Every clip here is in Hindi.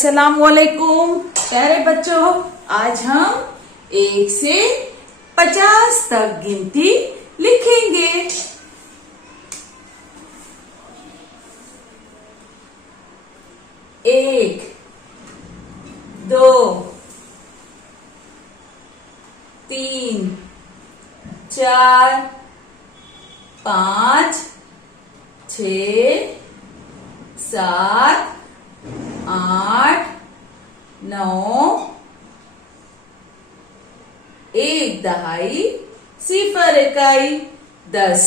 अस्सलामुअलैकुम प्यारे बच्चों, आज हम 1 से 50 तक गिनती लिखेंगे। 1, 2, 3, 4, 5, 6, 7, 8, 9, 1 दहाई, 0 इकाई, 10।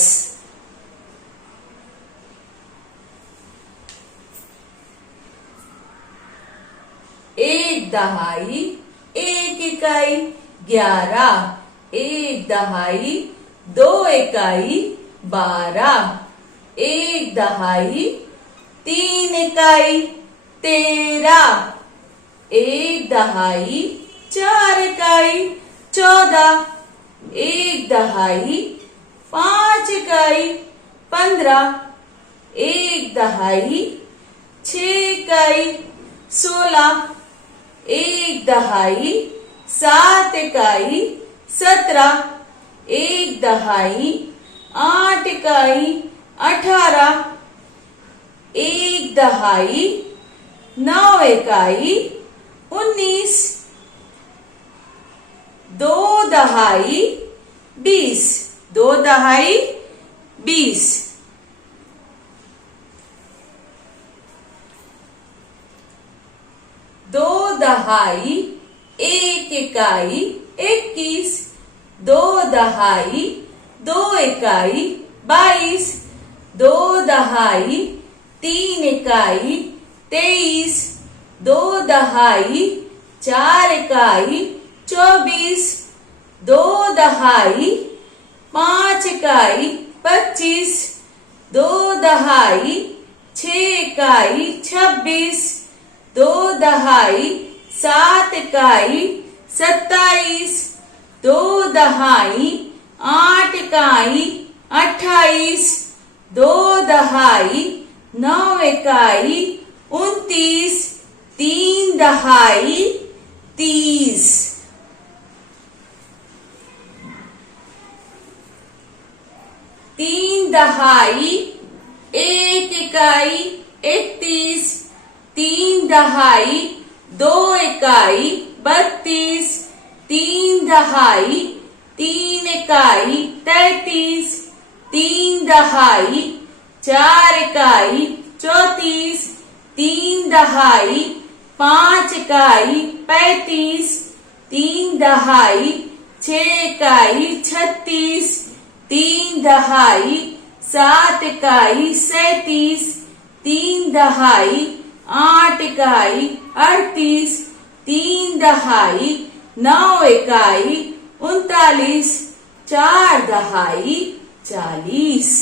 1 दहाई, 1 इकाई, 11। 1 दहाई, 2 इकाई, 12। 1 दहाई, 3 इकाई, 13। 1 दहाई, 4 इकाई, 14। 1 दहाई, 5 इकाई, 15। 1 दहाई, 6 इकाई, 16। 1 दहाई, 7 इकाई, 17। 1 दहाई, 8 इकाई, 18। 1 दहाई, 9 इकाई, 19। 2 दहाई, 20। 2 दहाई, 20। 2 दहाई, 1 इकाई, 21। 2 दहाई, 2 इकाई, 22। 2 दहाई, 3 इकाई, 23। 2 दहाई, 4 इकाई, 24। 2 दहाई, 5 इकाई, 25। 2 दहाई, 6 इकाई, 26। 2 दहाई, 7 इकाई, 27। 2 दहाई, 8 इकाई, 28। 2 दहाई, 9 इकाई, 29। 3 दहाई, 30। 3 दहाई, 1 इकाई, 31। 3 दहाई, 2 इकाई, 32। 3 दहाई, 3 इकाई, 33। 3 दहाई, 4 इकाई, 34। 3 दहाई, 5 इकाई, 35। 3 दहाई, 6 इकाई, 36। 3 दहाई, 7 इकाई, 37। 3 दहाई, 8 इकाई, 38। 3 दहाई, 9 इकाई, 39। 4 दहाई, 40।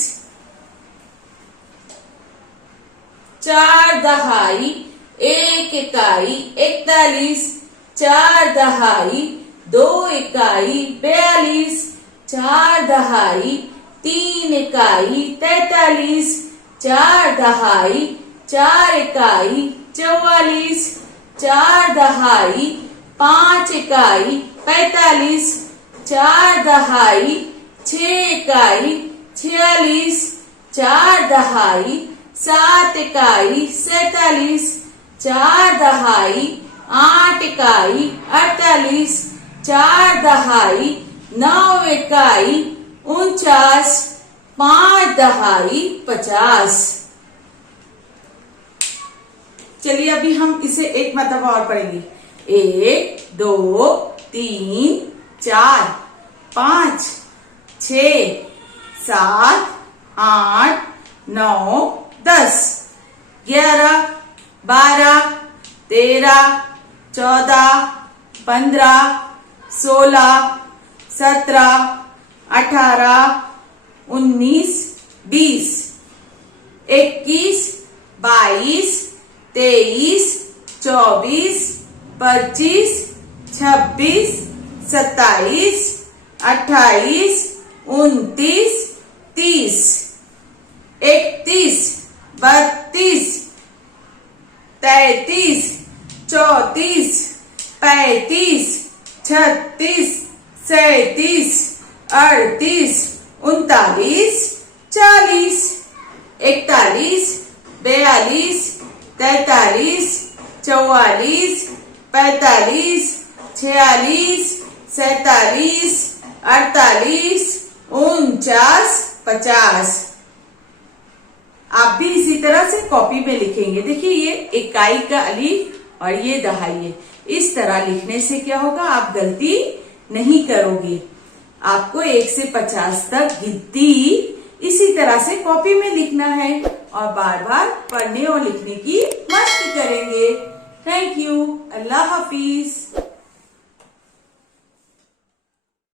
4 दहाई, 1 इकाई, 41। 4 दहाई, 2 इकाई, 42। 4 दहाई, 3 इकाई, 43। 4 दहाई, 4 इकाई, 44। 4 दहाई, 5 इकाई, 45। 4 दहाई, 6 इकाई, 46। 4 दहाई, 7 इकाई, 47। 4 दहाई, 8 इकाई, 48। 4 दहाई, 9 इकाई, 49। 5 दहाई, 50। चलिए अभी हम इसे एक मतलब और पढ़ेंगे। 1, 2, 3, 4, 5, 6, 7, 8, 9, 10, 11, 12, 13, 14, 15, 16, 17, 18, 19, 20, 21, 22, 23, 24, 25, 26, 27, 28, 29, 30, 31, 32, 33, 34, 35, 36, 37, 38, 39, 40, 41, 42, 43, 44, 45, 46, 47, 48, 49, 50। आप भी इसी तरह से कॉपी में लिखेंगे। देखिए ये इकाई का अलीफ और ये दहाई है। इस तरह लिखने से क्या होगा, आप गलती नहीं करोगे। आपको 1 से 50 तक गिनती इसी तरह से कॉपी में लिखना है और बार बार पढ़ने और लिखने की मस्ती करेंगे। Thank you. Allah Hafiz.